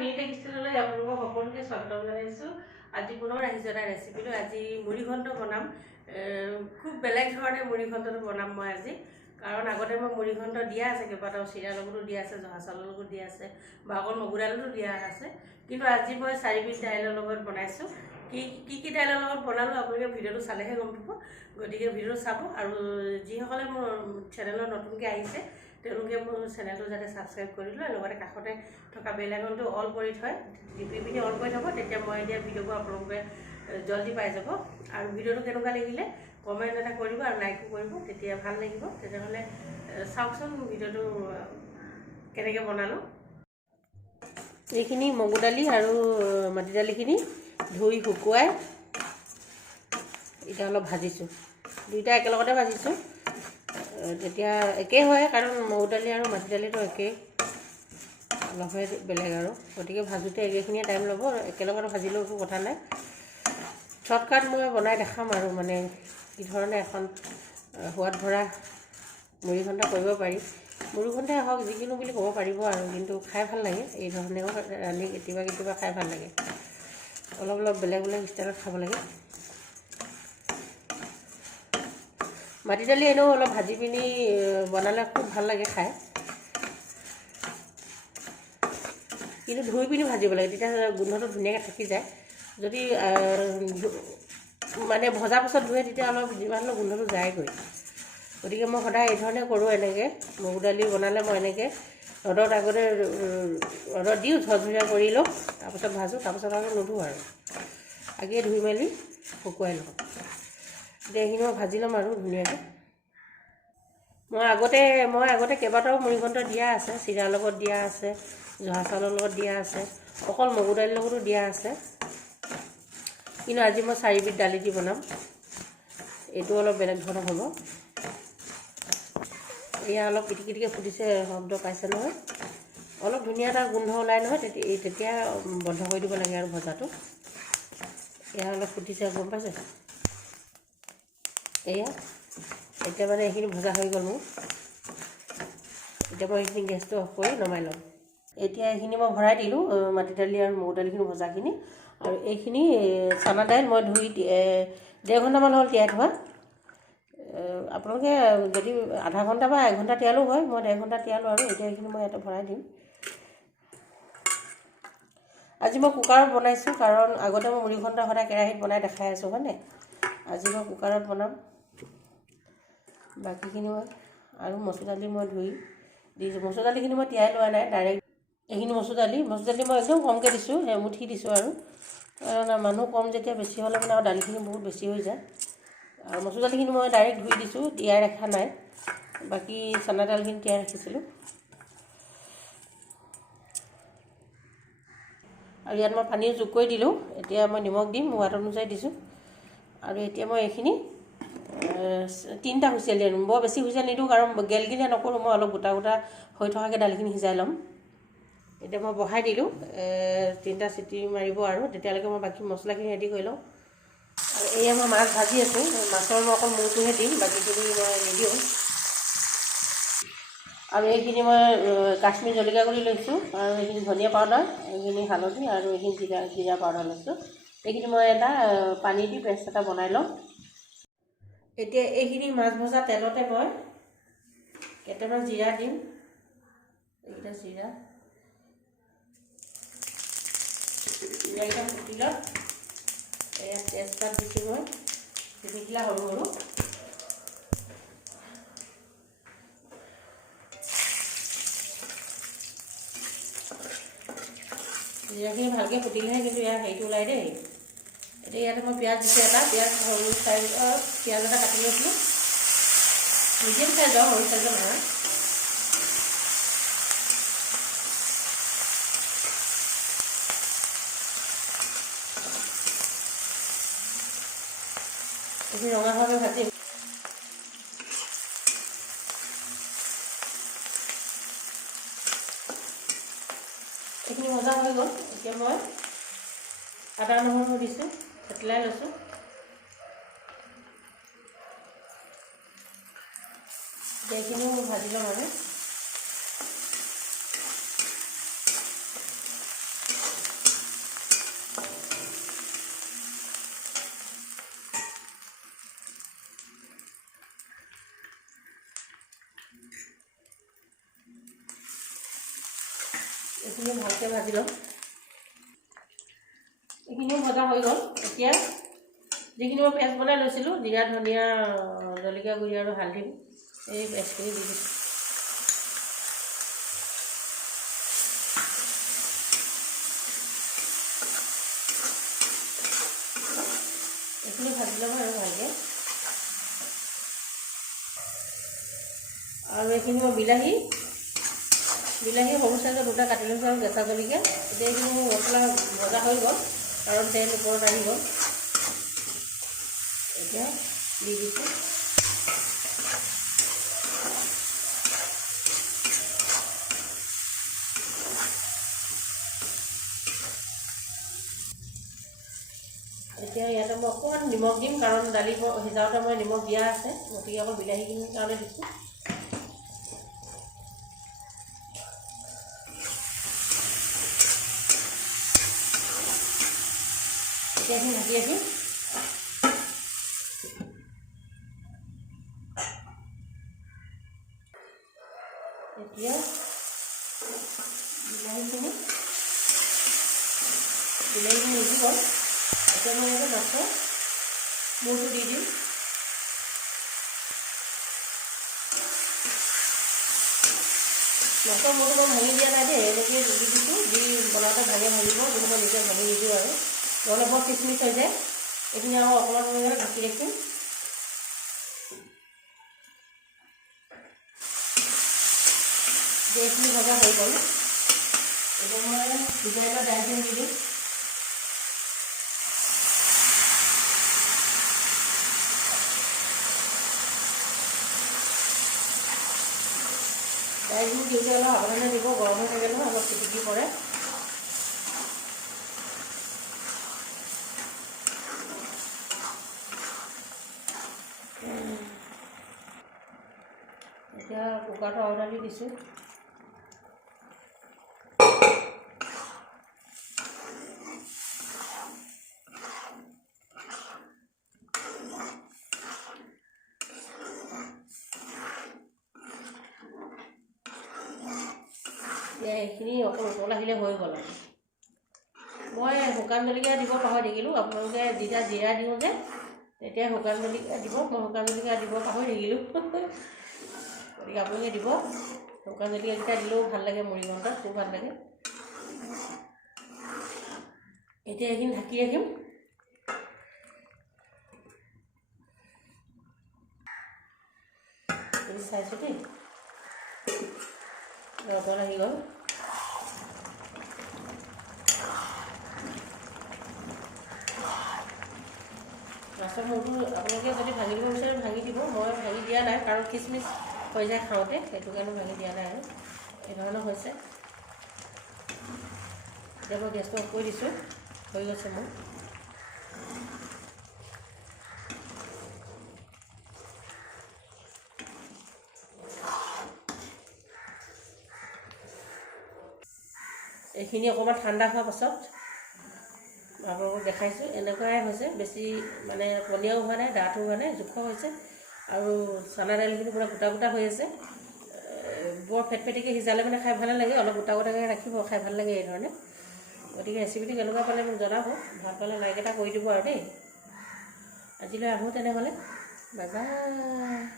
Minute কিষ্টেললৈ আপোনালোকক সকলোকে স্বাগতম জনাইছোঁ। আজি পুনৰ আহিছোঁ এটা ৰেচিপিটো। আজি মুড়িঘণ্ট বনাম। খুব বেলেগ ধৰণে মুড়িঘণ্টটো বনাম মই আজি। কাৰণ আগতে মই মুড়িঘণ্ট দিয়া আছে, কেইবাটাও চিৰাৰ লগতো দিয়া আছে, জহা চাউলৰ লগতো দিয়া আছে, বা অকল মগুৰ দাইলতো দিয়া আছে। কিন্তু আজি মই 4বিধ দাইলৰ লগত বনাইছোঁ। কি দাইলৰ লগত বনালোঁ আপোনালোকে ভিডিঅ'টো চালেহে গম পাব। গতিকে ভিডিঅ'টো চাব, আৰু যিসকলে মোৰ চেনেলত নতুনকৈ আহিছে তেওঁলোকে মোৰ চেনেলটো যাতে ছাবস্ক্ৰাইব কৰি লয়, লগতে কাষতে থকা বেল আইকনটো অল কৰি থয়, টিপি পিনি অল কৰি থ'ব। তেতিয়া মই দিয়া ভিডিঅ'বোৰ আপোনালোকে জলদি পাই যাব। আৰু ভিডিঅ'টো কেনেকুৱা লাগিলে কমেণ্ট এটা কৰিব আৰু লাইকো কৰিব, তেতিয়া ভাল লাগিব। তেতিয়াহ'লে চাওকচোন ভিডিঅ'টো কেনেকৈ বনালোঁ। এইখিনি মগু দালি আৰু মাটি দালিখিনি ধুই শুকুৱাই এতিয়া অলপ ভাজিছোঁ। দুইটা একেলগতে ভাজিছোঁ, তেতিয়া একেই হয়, কাৰণ মগু দালি আৰু মাটি দালিটো একেই, অলপহে বেলেগ আৰু। গতিকে ভাজোঁতে একেখিনিয়ে টাইম ল'ব, একেলগতে ভাজিলেও একো কথা নাই। শ্বৰ্টকাট মই বনাই দেখাম আৰু মানে কি ধৰণে এখন সোৱাদ ভৰা মুড়িঘণ্ট কৰিব পাৰি। মুড়িঘণ্টাই হওক যিকোনো বুলি ক'ব পাৰিব আৰু, কিন্তু খাই ভাল লাগে। এই ধৰণেও ৰান্ধি কেতিয়াবা খাই ভাল লাগে। অলপ বেলেগ ষ্টাইলত খাব লাগে। মাটি দালি এনেও অলপ ভাজি পিনি বনালে খুব ভাল লাগে খাই, কিন্তু ধুই পিনি ভাজিব লাগে, তেতিয়া গোন্ধটো ধুনীয়াকৈ থাকি যায়। যদি মানে ভজাৰ পাছত ধুৱে তেতিয়া অলপ যিমান হ'লেও গোন্ধটো যায়গৈ। গতিকে মই সদায় এই ধৰণে কৰোঁ। এনেকৈ মগু দালি বনালে মই এনেকৈ ৰ'দত আগতে ৰ'দত দিওঁ, ঝৰঝৰীয়া কৰি লওঁ, তাৰপাছত ভাজোঁ, তাৰপাছত আৰু নুধোঁ আৰু আগেয়ে ধুই মেলি শুকুৱাই লওঁ। এতিয়া এইখিনি মই ভাজি ল'ম আৰু ধুনীয়াকৈ। মই আগতে কেইবাটাও মুড়িঘণ্ট দিয়া আছে, চিৰাৰ লগত দিয়া আছে, জহা চাউলৰ লগত দিয়া আছে, অকল মগু দালিৰ লগতো দিয়া আছে। কিন্তু আজি মই 4বিধ দালি দি বনাম। এইটো অলপ বেলেগ ধৰণৰ হ'ব। এয়া অলপ পিটিকিটিকৈ ফুটিছে, শব্দ পাইছে নহয়। অলপ ধুনীয়া এটা গোন্ধ ওলায় নহয়, তেতিয়া বন্ধ কৰি দিব লাগে আৰু ভজাটো। এয়া অলপ ফুটিছে, গম পাইছে। এয়া এতিয়া মানে এইখিনি ভজা হৈ গ'ল মোৰ। এতিয়া মই এইখিনি গেছটো অফ কৰি নমাই ল'ম। এতিয়া এইখিনি মই ভৰাই দিলোঁ, মাটি দালি আৰু মগু দালিখিনি ভজাখিনি। আৰু এইখিনি চানা দাইল মই ধুই 1.5 ঘণ্টামান হ'ল তিয়াই থোৱা। আপোনালোকে যদি আধা ঘণ্টা বা 1 ঘণ্টা তিয়ালেও হয়, মই 1.5 ঘণ্টা তিয়ালোঁ। আৰু এতিয়া এইখিনি মই ইয়াতে ভৰাই দিম। আজি মই কুকাৰত বনাইছোঁ, কাৰণ আগতে মই মুড়িঘণ্ট সদায় কেৰাহীত বনাই দেখাই আছোঁ, হয়নে। আজি মই কুকাৰত বনাম। বাকীখিনি মই আৰু মচুৰ দালি মই ধুই দিছোঁ। মচুৰ দালিখিনি মই তিয়াই লোৱা নাই, ডাইৰেক্ট এইখিনি মচুৰ দালি মই একদম কমকৈ দিছোঁ, এমুঠি দিছোঁ। আৰু কাৰণ মানুহ কম যেতিয়া, বেছি হ'লে মানে আৰু দালিখিনি বহুত বেছি হৈ যায়। আৰু মচুৰ দালিখিনি মই ডাইৰেক্ট ধুই দিছোঁ, তিয়াই ৰখা নাই। বাকী চানা দাইলখিনি তিয়াই ৰাখিছিলোঁ। আৰু ইয়াত মই পানীও যোগ কৰি দিলোঁ। এতিয়া মই নিমখ দিম, সোৱাদ অনুযায়ী দিছোঁ। আৰু এতিয়া মই এইখিনি 3টা হুইচেল দিম। বৰ বেছি হুইচেল নিদিওঁ, কাৰণ গেলগেলীয়া নকৰোঁ। মই অলপ গোটা হৈ থকাকৈ দালিখিনি সিজাই ল'ম। এতিয়া মই বহাই দিলোঁ, 3টা চিটি মাৰিব, আৰু তেতিয়ালৈকে মই বাকী মছলাখিনি ৰেডি কৰি লওঁ। আৰু এয়া মই মাছ ভাজি আছোঁ। মাছৰ মই অকল মূৰটোহে দিম, বাকীখিনি মই নিদিওঁ। আৰু এইখিনি মই কাশ্মীৰ জলকীয়া গুড়ি লৈছোঁ, আৰু এইখিনি ধনিয়া পাউডাৰ, এইখিনি হালধি, আৰু এইখিনি জিৰা পাউডাৰ লৈছোঁ। এইখিনি মই এটা পানী দি পেষ্ট এটা বনাই লওঁ। এতিয়া এইখিনি মাছ ভজা তেলতে মই কেইটামান জিৰা দিম। এইকেইটা জিৰাকেইটা ফুটি লওক। এয়া তেজপাত দিছোঁ মই, পিটিকিলা সৰু সৰু। জিৰাখিনি ভালকৈ ফুটিলেহে কিন্তু ইয়াৰ হেৰিটো ওলাই দেই। এতিয়া ইয়াতে মই পিঁয়াজ দিছোঁ, এটা পিঁয়াজ সৰু চাইজৰ পিঁয়াজ এটা কাটি লৈছিলোঁ, মিডিয়াম চাইজৰ, সৰু চাইজৰ নহয়। এইখিনি ৰঙা হোৱাকৈ ভাজিম। এইখিনি ভজা হৈ গ'ল। এতিয়া মই আদা নহৰু দিছোঁ, থেতলাই লৈছোঁ। এইখিনিও ভাজি ল'ম আৰু ভাজি ল'ম। এইখিনিও ভজা হৈ গ'ল। এতিয়া যিখিনি মই পেষ্ট বনাই লৈছিলোঁ, জিৰা, ধনিয়া, জলকীয়া গুড়ি আৰু হালধি, এই পেষ্টখিনি দি দিছোঁ। এইখিনি ভাজি ল'ম আৰু ভালকৈ। আৰু এইখিনি মই বিলাহী সৰু চাইজৰ 2টা কাটি লৈছোঁ আৰু কেঁচা জলকীয়া। এতিয়া এইখিনি মোৰ মছলা ভজা হৈ গ'ল, কাৰণ তেল ওপৰত আহি গ'ল। এতিয়া দি দিছোঁ। এতিয়া ইয়াতে মই অকণমান নিমখ দিম, কাৰণ দালি সিজাওঁতে মই নিমখ দিয়া আছে, গতিকে অকল বিলাহীখিনিৰ কাৰণে দিছোঁ। এতিয়া এইখিনি ঢাকি ৰাখিম। এতিয়া বিলাহীখিনি সিজি গ'ল। এতিয়া মই ইয়াতে মাছৰ মূৰটো দি দিম। মাছৰ মূৰটো মই ভাঙি দিয়া নাই দেই, এনেকৈ দি দিছোঁ। দি বনাওঁতে ভাঙিব, কিন্তু মই নিজে ভাঙি নিদিওঁ আৰু, নহ'লে বৰ খিচমিচ হৈ যায়। এইখিনি আৰু অকণমান সময় ঢাকি ৰাখিম। এইখিনি ভজা হৈ গ'ল। এতিয়া মই ভিজাই লোৱা দাইলখিনি দি দিম। দাইলখিনি দিওঁতে অলপ সাৱধানে দিব, গৰম হৈ থাকে নহয়, অলপ চিটিকি পৰে। এতিয়া কুকাৰটো আউডালি দিছোঁ। এতিয়া এইখিনি অকল উতল আহিলে হৈ গ'ল আৰু। মই শুকান জলকীয়া দিব পাহৰি থাকিলোঁ। আপোনালোকে যেতিয়া জিৰা দিওঁ যে, তেতিয়া শুকান জলকীয়া দিব। মই শুকান জলকীয়া দিব পাহৰি থাকিলোঁ। গতিকে আপোনালোকে দিব। শুকান জলকীয়া কেইটা দিলেও ভাল লাগে, মুড়িঘণ্টত খুব ভাল লাগে। এতিয়া এইখিনি ঢাকি ৰাখিম। চাইছোঁ দেই, উতল আহি গ'ল। মাছৰ মূৰটো আপোনালোকে যদি ভাঙি দিব বিচাৰে ভাঙি দিব। মই ভাঙি দিয়া নাই, কাৰণ খিচমিচ হৈ যায় খাওঁতে, সেইটো কাৰণে ভাঙি দিয়া নাই। আৰু এই ধৰণৰ হৈছে। এতিয়া মই গেছটো অফ কৰি দিছোঁ, হৈ গৈছে মোৰ। এইখিনি অকণমান ঠাণ্ডা হোৱাৰ পাছত আপোনালোকক দেখাইছোঁ। এনেকুৱাই হৈছে, বেছি মানে পনীয়াও হোৱা নাই, ডাঠো হোৱা নাই, জোখৰ হৈছে। আৰু চানা দাইলখিনি পূৰা গোটা গোটা হৈ আছে। বৰ ফেটফেটিকৈ সিজালে মানে খাই ভাল লাগে, অলপ গোটা গোটাকৈ ৰাখিব, খাই ভাল লাগে এই ধৰণে। গতিকে ৰেচিপিটো কেনেকুৱা পালে মোক জনাব, ভাল পালে লাইক এটা কৰি দিব আৰু দেই। আজিলৈ আহোঁ তেনেহ'লে, বাই বাই।